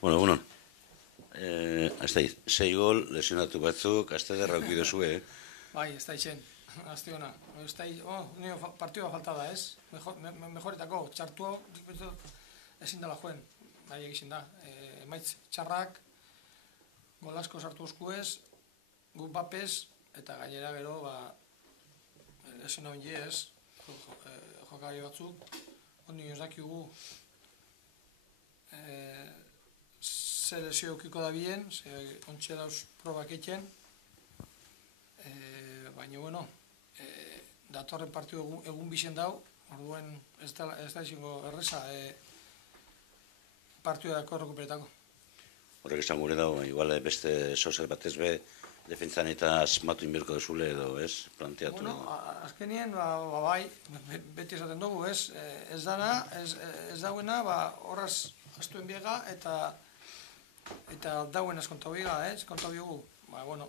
Bueno, bueno. Sei gol, lesionatu batzuk, azte derra ukido zue, Bai, ez da itxen, azte hona. Partioa falta da, ez? Mejoretako, txartu hau, ezin dela joen, bai egizin da. Emaitz txarrak, gol asko sartu oskuez, gu bapez, eta gainera gero, lesion hau ez, jokari batzuk, ondi ez dakigu, ze lesio eukiko da bien, ze ontxe dauz probak etxen, baina, bueno, datorren partiu egun bizen dau, orduen ez da izango erreza partiu dako rekuperetako. horrek esan gure dago, igual beste sozer batez be, defentzan eta asmatu inberko duzule edo, ez, planteatu. Bueno, azkenien, bai, beti esaten dugu, ez, ez dauena, horraz astuen biega, eta dauen ez kontau biega, ez, kontau biegu, bueno,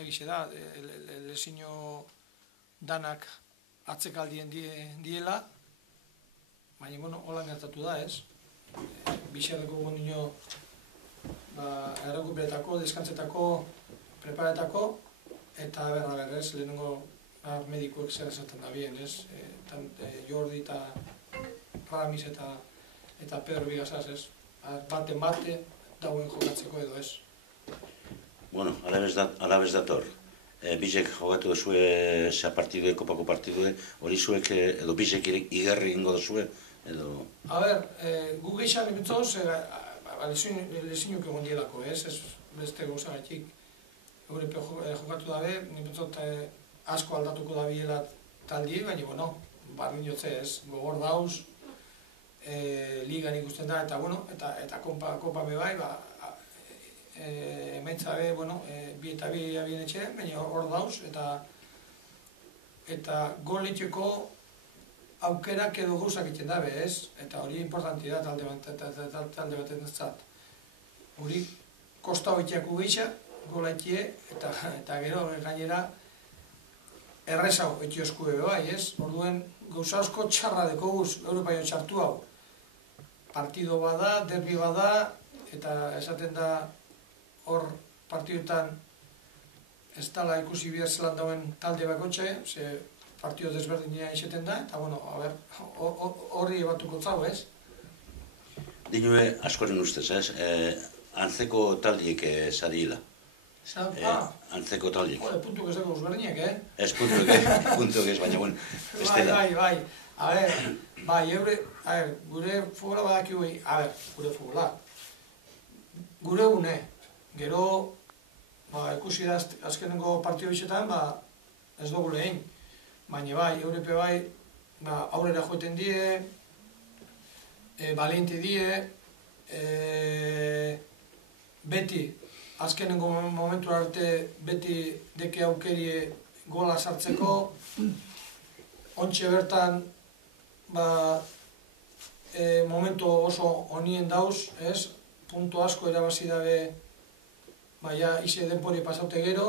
egize da, lezino danak atzekaldien diela, baina, bueno, hola gertatu da, ez, bixerreko gondino errekuperetako, deskantzetako, preparetako, eta berrez, lehenengo medikuek zer esaten da bien, ez, Jordi eta Ramis eta Pedro Bigasaz, ez, bate, dauen jokatzeko edo, ez. Bueno, alabez dator. Bizek jogatu duzue za partidue, kopako partidue, hori zuek, edo bizek igarri ingo duzue, edo... A ber, gu geixan ipetzoz, lezinuk egon dielako, ez beste gauzagatik. Eurepe jokatu dabe, nipetzot asko aldatuko da biela taldi, baina, bueno, barrin jotze ez, gogor dauz, ligan ikusten da, eta, bueno, eta kopa bebai, emaitza be, bueno, bi eta bi abien etxe, baina hor dauz, eta gol etxeko aukerak edo gauzak egiten dabe, ez? Eta hori importanti da talde baten zat. Hori kosta hoitiako geixa, gola etie, eta gero gainera errezau etioskue bai, ez? Orduen gauza asko txarra dekoguz Europaino txartu hau. Partido bada, derbi bada, eta esaten da hor partiduetan ez dala ikusi bihar zelan dauen talde bakotxe, ze partido desberdina izaten da, eta, bueno, horri batuko zau, ez? Dinue askoren ustez, ez? Antzeko taldiek zariela. Antzeko taldiek. Puntuk ez dago uzberdinek, Ez puntuk ez, baina, bueno, beste da. Bai. A ber, gure futbola badakiu, gure futbola. Gure une, gero, ikusi da azkenengo partio bizetan, ez dugu lehen. Baina bai, Eurepe bai, aurrera joeten die, valiente die, beti, azkenengo momentu arte, beti deke aukerie gola sartzeko, ontxe bertan, momentu oso honien dauz, ez? Punto asko erabazi dabe, ize denpori pasaute gero,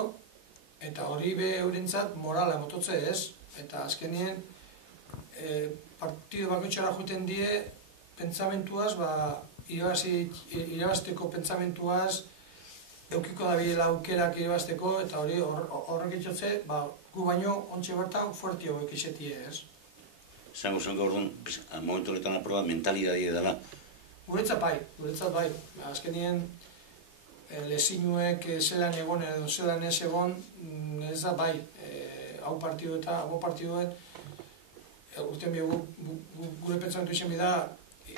eta hori be eurentzat morala emototze, ez? Eta azkenien, partido bakoitzara joeten die, pentsamentuaz, irabazteko pentsamentuaz, eukiko da bilela aukerak irabazteko, eta hori horrek itxotze, gu baino ontxe bertan fuertio ekisetie, ez? Zango gaur duen, momentu horretan aproba, mentalidadie dela. Guretzat bai. Azkenien, lezinuek zelan egon edo zelan ez egon, ez da bai. Hau partidu eta hau partiduen, urtean bi gure pentsamentu izan bida,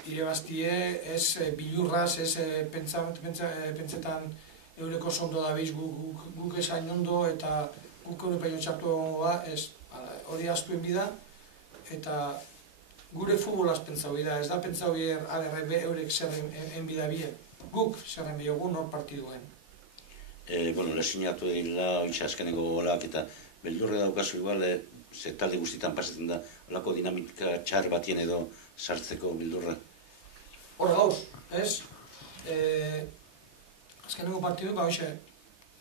irebaztie, ez bilurraz, ez pentsetan eureko zondo da biz, guk esain ondo eta guk Europaino txartu egongo ba, ez, hori aspuen bida, eta gure futbolaz pentsau bida, ez da pentsau bier, eurek zerren enbida bien, guk zerren biogun hor partiduen. Bueno, lesinatu dira, ointxe azkeneko golak eta beldurre daukazu igual, ze talde guztietan pasatzen da, olako dinamika txar batien edo sartzeko beldurra. Hor gauz, ez? Azkeneko partidu,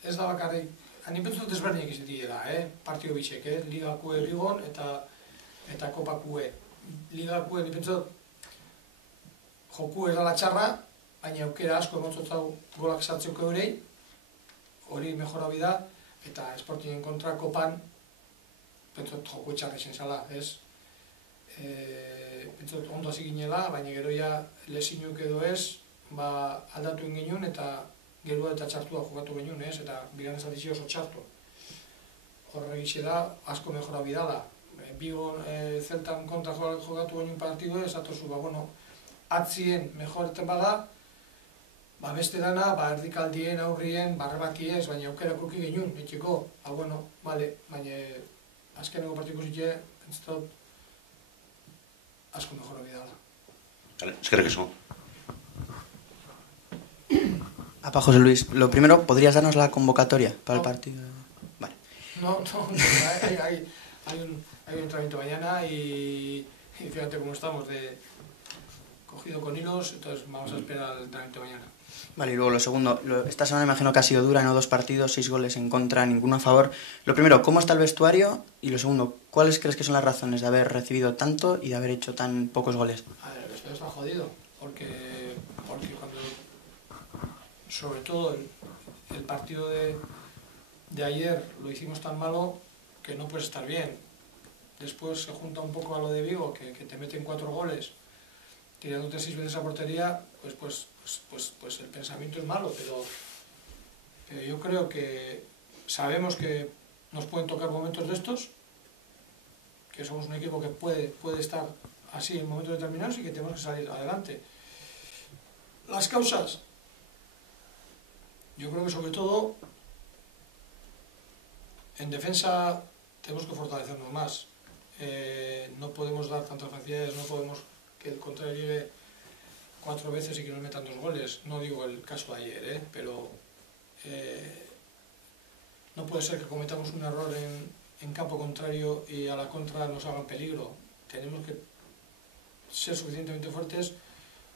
ez da bakarrik, hanipentzu desberdinak izatik da, partidu bitxek, ligakue bigon eta kopakue. Ligakue, hanipentzu, joku ez dala txarra, baina aukera asko emotzotau golak sartzeko eurei, hori mejora bida, eta Sportingen kontra kopan, pentsot joko txarra izan zala, ez? Pentsot ondo hasi ginela, baina gero ja lesinuk edo ez, aldatu genuen eta gerua eta txartua jokatu genuen, ez? Eta bigarren zati oso txartu. Horregixe da, asko mejora bidala. Bigon Zeltan kontra jokatu genuen partidu ez, atozu, atzien mejoreten bada, beste dana, erdikaldien, aurrien, barrebaki ez, baina aukera kurki genuen, etxeko, bale, baina azkeneko partiko zitxe, pentsatot, asko mejora bidala. Eskerrik asko. Apa, José Luis, lo primero, ¿podrías darnos la convocatoria para el partido? Vale. No, hay un entrenamiento mañana y fíjate cómo estamos, cogido con hilos, entonces vamos a esperar el entrenamiento mañana. Vale, y luego lo segundo, esta semana me imagino que ha sido dura, ¿no? 2 partidos, 6 goles en contra, ninguno a favor. Lo primero, ¿cómo está el vestuario? Y lo segundo, ¿cuáles crees que son las razones de haber recibido tanto y de haber hecho tan pocos goles? A ver, el vestuario está jodido, porque cuando, sobre todo el partido de ayer lo hicimos tan malo que no puedes estar bien. Después se junta un poco a lo de Vigo, que te meten 4 goles, tirándote 6 veces a portería, pues el pensamiento es malo, pero yo creo que sabemos que nos pueden tocar momentos de estos, que somos un equipo que puede estar así en momentos determinados y que tenemos que salir adelante. Las causas, yo creo que sobre todo en defensa tenemos que fortalecernos más. No podemos dar tantas facilidades, no podemos que el contrario llegue 4 veces y que nos metan 2 goles. No digo el caso de ayer, pero no puede ser que cometamos un error en campo contrario y a la contra nos hagan peligro. Tenemos que ser suficientemente fuertes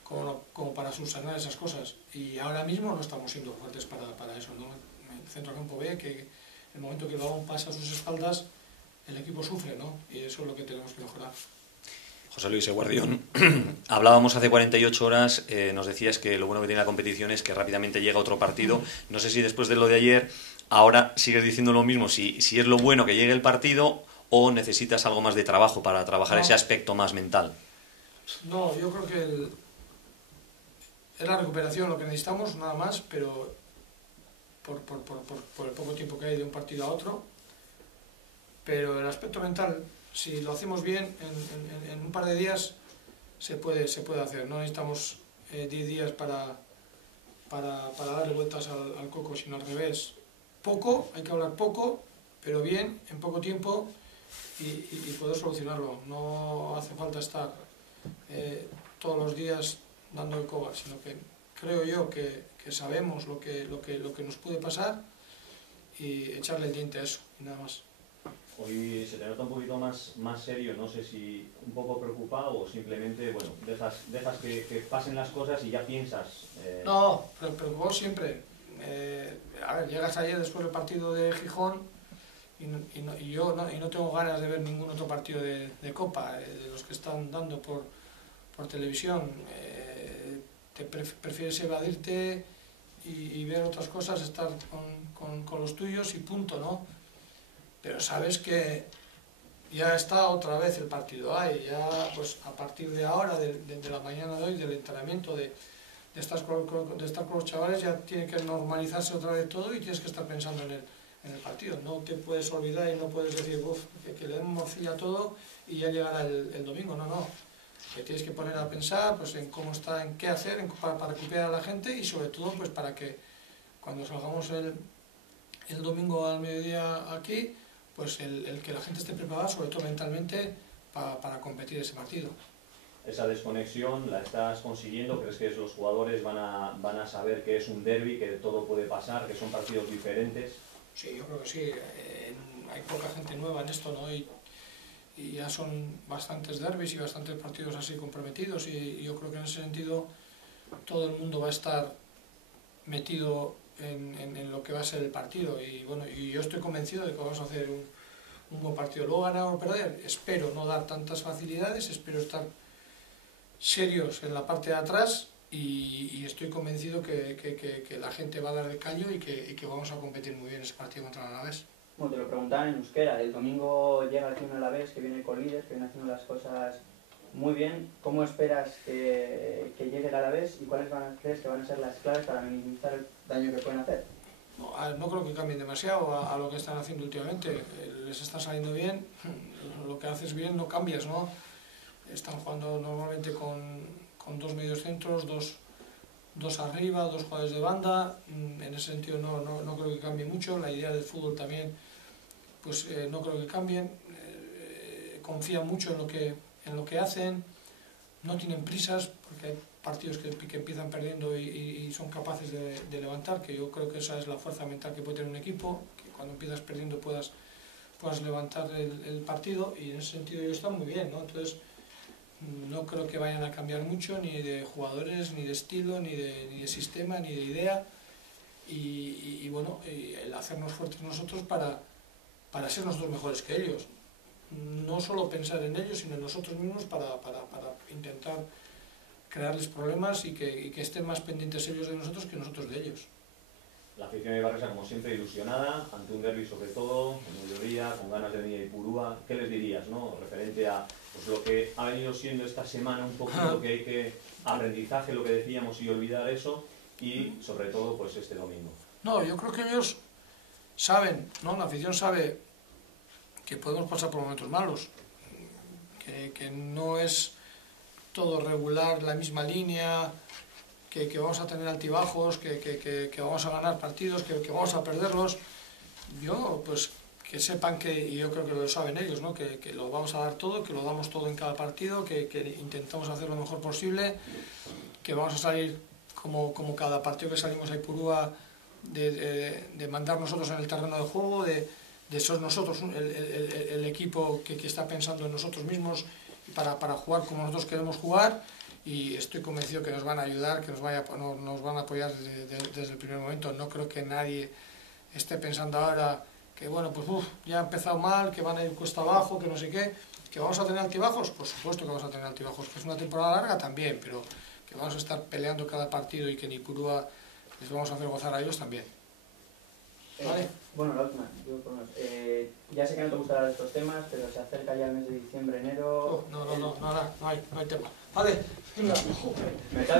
como para subsanar esas cosas. Y ahora mismo no estamos siendo fuertes para eso, ¿no? El centrocampo ve que el momento que el balón pasa a sus espaldas, el equipo sufre, ¿no? Y eso es lo que tenemos que mejorar. José Luis Eguardión, hablábamos hace 48 horas, nos decías que lo bueno que tiene la competición es que rápidamente llega otro partido. No sé si después de lo de ayer, ahora sigues diciendo lo mismo, si es lo bueno que llegue el partido o necesitas algo más de trabajo para trabajar ese aspecto más mental. No, yo creo que es la recuperación lo que necesitamos, nada más, pero por el poco tiempo que hay de un partido a otro. Pero el aspecto mental, si lo hacemos bien, en un par de días se puede hacer. No necesitamos 10 días para darle vueltas al coco, sino al revés. Poco, hay que hablar poco, pero bien, en poco tiempo y poder solucionarlo. No hace falta estar todos los días dando el coba, sino que creo yo que sabemos lo que nos puede pasar y echarle el diente a eso, y nada más. Hoy se te nota un poquito más serio, no sé si un poco preocupado o simplemente, bueno, dejas que pasen las cosas y ya piensas... No, preocupado siempre. A ver, llegas ayer después del partido de Gijón y yo no tengo ganas de ver ningún otro partido de Copa, de los que están dando por televisión. Te prefieres evadirte y ver otras cosas, estar con los tuyos y punto, ¿no? Pero sabes que ya está otra vez el partido ahí, ya pues a partir de ahora, de la mañana de hoy, del entrenamiento, de estar con los chavales, ya tiene que normalizarse otra vez todo y tienes que estar pensando en el partido. No te puedes olvidar y no puedes decir que le demos morcilla a todo y ya llegará el domingo, no. Te tienes que poner a pensar pues, en cómo está, en qué hacer para recuperar a la gente y sobre todo pues para que cuando salgamos el domingo al mediodía aquí, pues el que la gente esté preparada, sobre todo mentalmente, para competir ese partido. Esa desconexión la estás consiguiendo, ¿crees que los jugadores van a saber que es un derbi, que todo puede pasar, que son partidos diferentes? Sí, yo creo que sí. Hay poca gente nueva en esto, ¿no? Y ya son bastantes derbis y bastantes partidos así comprometidos y yo creo que en ese sentido todo el mundo va a estar metido en lo que va a ser el partido y bueno, y yo estoy convencido de que vamos a hacer un buen partido. Luego ganar o perder, espero no dar tantas facilidades, espero estar serios en la parte de atrás y estoy convencido que la gente va a dar el callo y que vamos a competir muy bien ese partido contra el Alavés. Bueno, te lo preguntaban en euskera, el domingo llega aquí un Alavés que viene con líder, que viene haciendo las cosas muy bien. ¿Cómo esperas que llegue el Alavés y cuáles crees que van a ser las claves para minimizar el daño que pueden hacer? No creo que cambien demasiado a lo que están haciendo últimamente. Les está saliendo bien, lo que haces bien no cambias, ¿no? Están jugando normalmente con dos mediocentros, dos arriba, dos jugadores de banda. En ese sentido no creo que cambie mucho. La idea del fútbol también, pues no creo que cambien. Confían mucho en lo que hacen. No tienen prisas, porque hay partidos que empiezan perdiendo y son capaces de levantar, que yo creo que esa es la fuerza mental que puede tener un equipo, que cuando empiezas perdiendo puedas levantar el partido, y en ese sentido ellos están muy bien, ¿no? Entonces no creo que vayan a cambiar mucho, ni de jugadores, ni de estilo, ni de sistema, ni de idea, y bueno, el hacernos fuertes nosotros para ser nosotros mejores que ellos. No solo pensar en ellos, sino en nosotros mismos para intentar crearles problemas y que estén más pendientes ellos de nosotros que nosotros de ellos. La afición de Ibarresa, como siempre, ilusionada ante un derbi, sobre todo, en mediodía, con ganas de venir a Ipurúa. ¿Qué les dirías, no? Referente a pues, lo que ha venido siendo esta semana, un poco lo que hay que aprendizaje, lo que decíamos, y olvidar eso, y sobre todo, pues este domingo. No, yo creo que ellos saben, ¿no? La afición sabe que podemos pasar por momentos malos, que no es todo regular, la misma línea, que vamos a tener altibajos, que vamos a ganar partidos, que vamos a perderlos. Yo, pues, que sepan y yo creo que lo saben ellos, ¿no? Que lo vamos a dar todo, que lo damos todo en cada partido, que intentamos hacer lo mejor posible, que vamos a salir como cada partido que salimos a Ipurúa, de mandar nosotros en el terreno de juego, de ser nosotros el equipo que está pensando en nosotros mismos para jugar como nosotros queremos jugar, y estoy convencido que nos van a ayudar, que nos van a apoyar desde el primer momento. No creo que nadie esté pensando ahora que bueno, pues ya ha empezado mal, que van a ir cuesta abajo, que no sé qué, que vamos a tener altibajos, por supuesto que vamos a tener altibajos, que es una temporada larga también, pero que vamos a estar peleando cada partido y que en Ipurúa les vamos a hacer gozar a ellos también. ¿Vale? Bueno, la última, ya sé que no te gustarán estos temas, pero se acerca ya el mes de diciembre, enero... No hay tema. Vale, venga, joder.